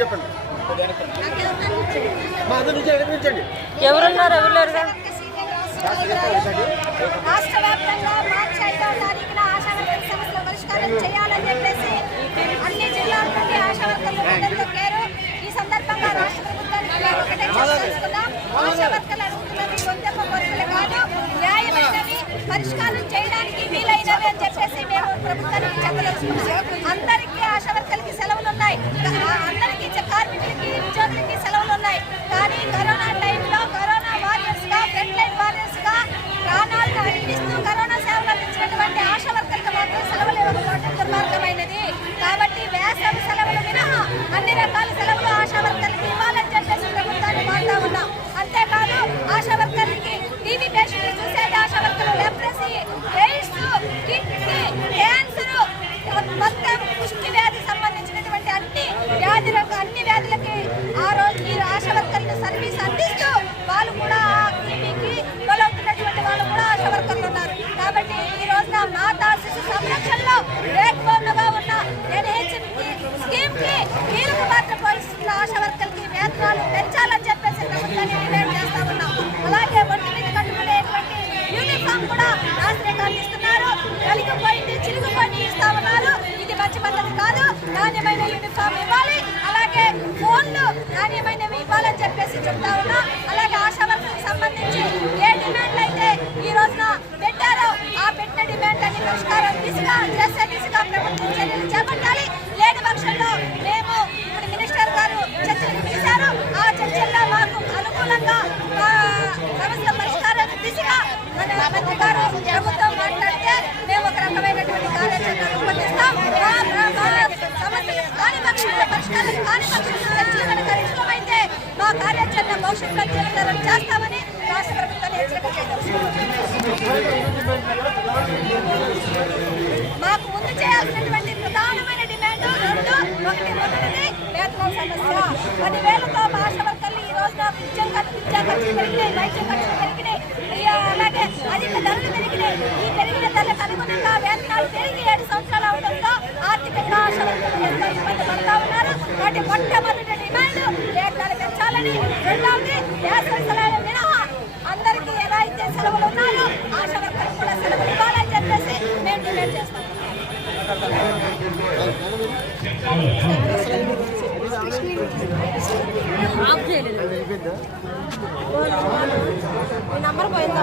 చెప్పండి. ఎవరున్నారు? ఎవరు లేరుగా. రాష్ట్ర వ్యాప్తంగా మార్చి 5వ తారీఖున ఆశా వర్కర్ల సమస్యల పరిష్కారం చేయాలని చెప్పేసి అన్ని జిల్లాల నుండి ఆశా వర్కర్లు ముందుకెళ్లారు. ఈ సందర్భంగా రాష్ట్ర ప్రభుత్వానికి ఒకటే చర్చించుకుందాం. ఆశా వర్కర్లు అడుగుతున్నవి గొంతెమ్మ కోరికలు కాదు, న్యాయమైనవి, పరిష్కారం చేయడానికి వీలైనవి అని చెప్పేసి మేము ప్రభుత్వానికి చెప్పదలుచుకున్నాం. అందరికీ ఆశా వర్కర్లకి సెలవులు ఉన్నాయి, అందరికీ కార్మికులకి ఉద్యోగులకి సెలవులు ఉన్నాయి. కానీ కరోనా టైంలో కరోనా వారియర్స్ గా, ఫ్రంట్ లైన్ వారియర్స్ గా ప్రాణాలను అర్పిస్తూ కరోనా సేవలు అందించినటువంటి ఆశా వర్కర్లకు మాత్రం సెలవులు ఇవ్వకపోవడం దుర్మార్గమైనది. కాబట్టి వేసవి సెలవులు మినహా అన్ని రకాల సెలవులు ఆశా వర్కర్లకి ఇవ్వాలని చెప్పేసి ప్రభుత్వాన్ని కోరుతా ఉన్నాం. అంతేకాదు ఆశా వర్కర్లకి టీవీ పేషెంట్లు చూసేది ఆశా వర్కర్లు లెప్రసీ, ఎయిడ్స్, కిడ్నీ, క్యాన్సర్, మొత్తం పుష్టి వ్యాధి సంబంధించినటువంటి అన్ని వ్యాధులకి ఆ రోజు ఈ ఆశా వర్కర్లు సర్వీస్ అందిస్తూ వాళ్ళు కూడా టీబీకి బలవుతున్నటువంటి వాళ్ళు కూడా ఆశా వర్కర్లు ఉన్నారు. కాబట్టి ఈ రోజున మాతా శిశు సంరక్షణలో బ్యాక్బోన్గా ఉన్న ఎన్హెచ్ఎంకి స్కీమ్ కి కీలక పాత్ర పోషిస్తున్న ఆశా వర్కర్లకి వేతనాలు పెంచాలని చెప్పేసి ప్రభుత్వాన్ని డిమాండ్ చేస్తా ఉన్నాం. అలాగే ఒంటి మీద కట్టుకునేటువంటి యూనిఫామ్ కూడా నాశనంగా అందిస్తున్నారు. కలిగిపోయింది చిరిగిపోయి ఇస్తా ఉన్నారు. ఇది మంచి పద్ధతి కాదు. నాణ్యమైన యూనిఫామ్ ఇవ్వాలి, అలాగే ఫోన్లు నాణ్యమైనవి ఇవ్వాలని చెప్పేసి చెప్తా ఉన్నా. అలాగే ఆశా వర్కర్లకు సంబంధించి ఏ డిమాండ్లు అయితే ఈ రోజున పెట్టారో ఆ పెట్టిన డిమాండ్లన్నీ పరిష్కారం చేసే దిశగా ప్రభుత్వం చర్యలు చేపట్టాలి. లేని పక్షంలో మేము ఇప్పుడు మినిస్టర్ గారు చర్చలు పిలిచారు. ఆ చర్చల్లో మాకు అనుకూలంగా సమస్య పరిష్కారం దిశగా మన మంత్రి గారు ప్రభుత్వం మాట్లాడితే మేము ఒక రకమైనటువంటి కార్యాచరణ రూపొందిస్తాం. సమస్యలు కాని పక్షంలో పరిష్కారం కాని పక్షంలో చర్చలు కనుక విఫలమైతే మా కార్యాచరణ భవిష్యత్తులో తీవ్రతరం చేస్తామని రాష్ట్ర ప్రభుత్వాన్ని హెచ్చరిక చేయదలుచుకున్నాం. మాకు ముందు చేయాల్సినటువంటి ప్రధానమైన డిమాండ్ రెండు. మొదటిది వేతనాల సమస్య. 10,000తో ఆశా వర్కర్లు ఈ రోజున విద్యా ఖర్చులు పెరిగినాయి, వైద్య ఖర్చులు పెరిగినాయి, అలాగే అధిక ధరలు పెరిగినాయి. ఈ పెరిగిన ధరలకు అనుగుణంగా వేతనాలు పెరిగి 7 సంవత్సరాలు అవడంతో ఆర్థికంగా ఆశా వర్కర్లు ఎంతో ఇబ్బంది పడుతూ ఉన్నారు. వాటి మొట్టమొదటి డిమాండ్ వేతనాలు పెంచాలని, రెండవది వేసవి సెలవులు మినహా అందరికీ ఎలా అయితే సెలవులు ఉన్నాయో ఆశా వర్కర్లు కూడా సెలవులు ఇవ్వాలని చెప్పేసి మేము డిమాండ్ చేస్తాం. నంబర్ పోయిందా?